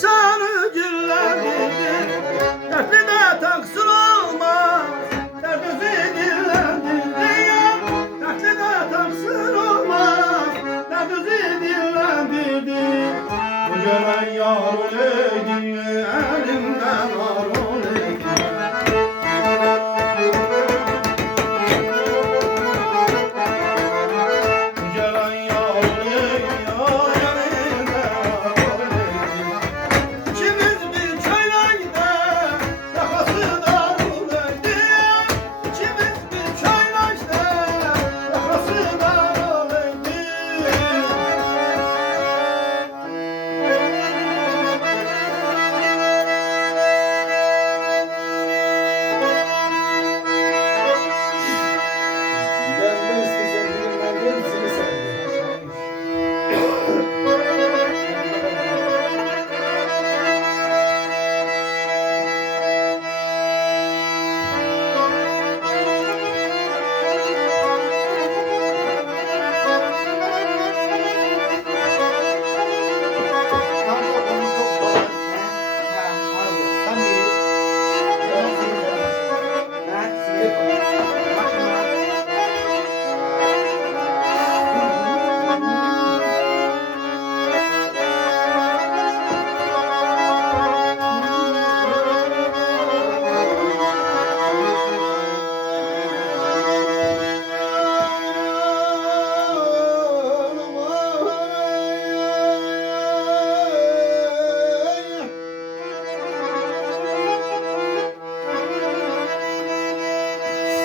sarı güllendirdi. Dertli de taksir olmaz, derdimizi dillendirdi ya. Dertli de taksir olmaz, derdimizi dillendirdi. Bu gelen yar oleydi, elimden var oleydi. Bu gelen yar oleydi, elimden var oleydi. İkimiz bir çaylayda, yakası dar oleydi. İkimiz bir çaylayda, yakası dar oleydi. Gelmez ki sevgilimden hepsini sevdim.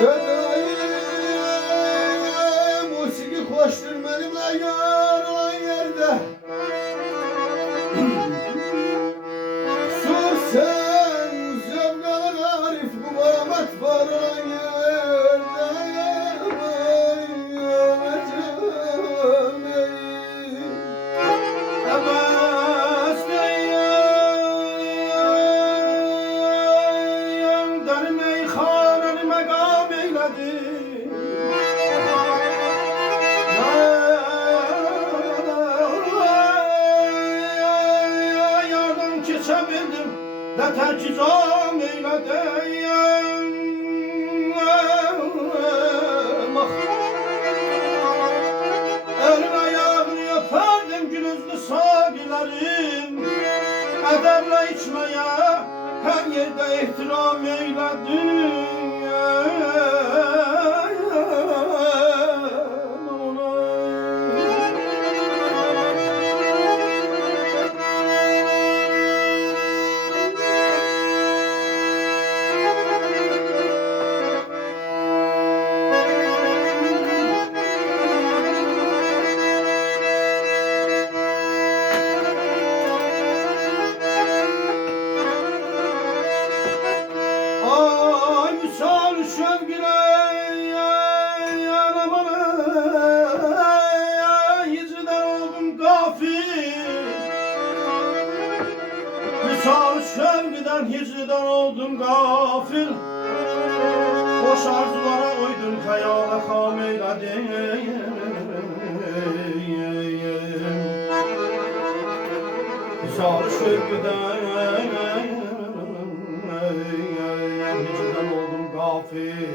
Sedayı musiki hoştur benimle yar olan yerde. Sus sen zevkalı arif muhabbet var olan yerde. Geçebildim de tercizam eyledeyim. Elin ayağını öperdim gülüzlü sabilerin. Edemle içmeye her yerde ihtiram eyledim. Ay misal şevkine yanamalı. Hicreden oldum gafil. Misal şevkiden hicriden oldum gafil. Boş arzulara uydum, hayala kam eyledim. Misal şevkiden hicriden oldum gafil.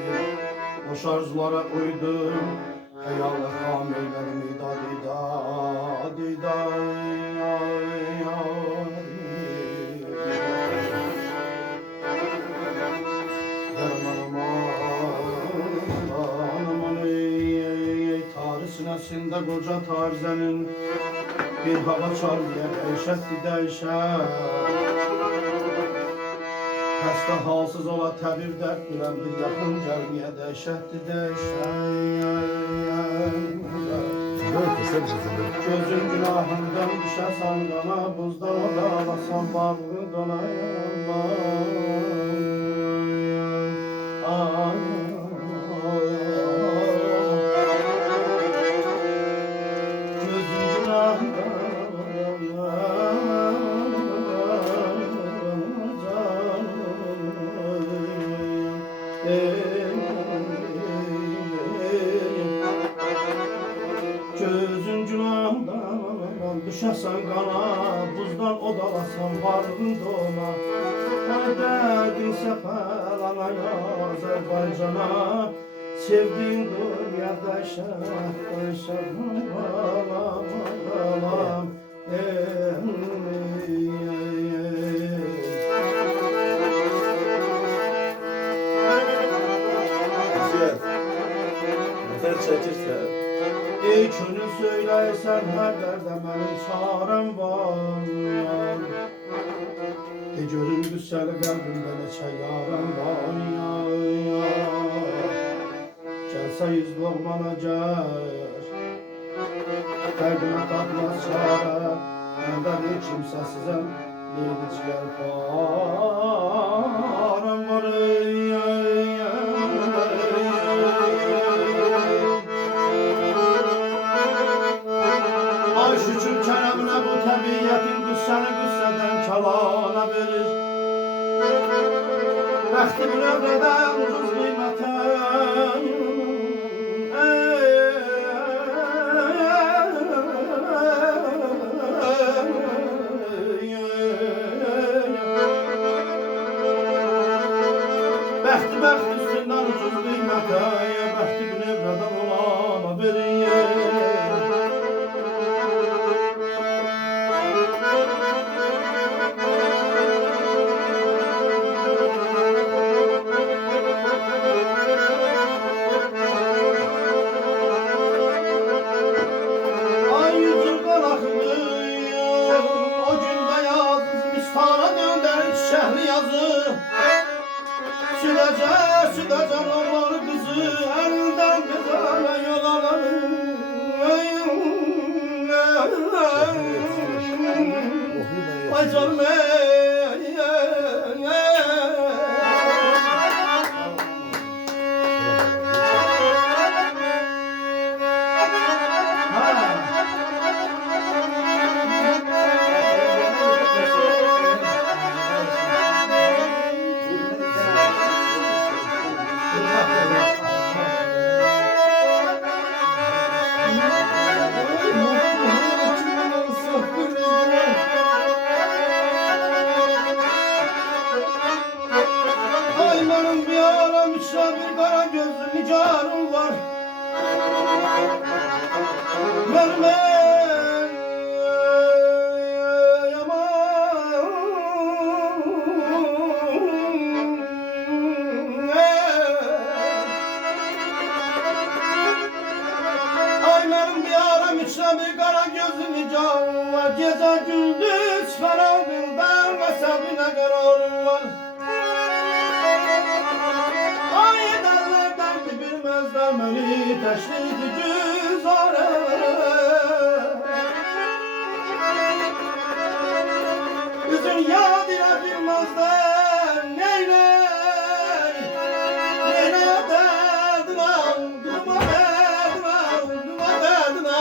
Boş arzulara uydum, hayala kam eyledim. Sinesinde koca tarzenin bir hava çalıyor, değişetti değişer. Hasta halsız ola təbir dert bilen bir yakın gelmeye değişetti değişer. Gözün günahından düşersen kana, buzdan odalasan bağlı donaya. Gözün günahından düşersen kana, buzdan odalasan insan vardı ona. Derdin sefer anaya Azerbaycan'a. Sevdiğin dünyada şah ağlam. Güzel. Yeter çekirse. Ey könül söyləyəsən hər dərdə mənim çarəm var. De görüm qüssəli qəlbimdə neçə yarəm var. Gəlsə yüz doğmana gəl, qəlbimə tapmaz çarə. Məndə bir kimsəsizəm, yedicilər parəm var. Ay şükür kərəminə bu təbiyyətin qüssəni qüssədən kəlana verir. Bəxtimin övrədən ucuz qiymətən. Bəxti üstündən ucuz qiymətən. Bəxtimin övrədən olana verir. Süləcə normal qızı əldən bezələ yol alalım. Ay canım bir kara gözlü nigarım var. Verme yaman. Ay benim bir aram içine bir kara gözlü nigarım var. Gece gündüz karanlığından mezhebine kararım var. Beni teşridi güzare. Üzün yad ile bilmezden neyley, neyley derdin al, durma derdin al, durma derdin al.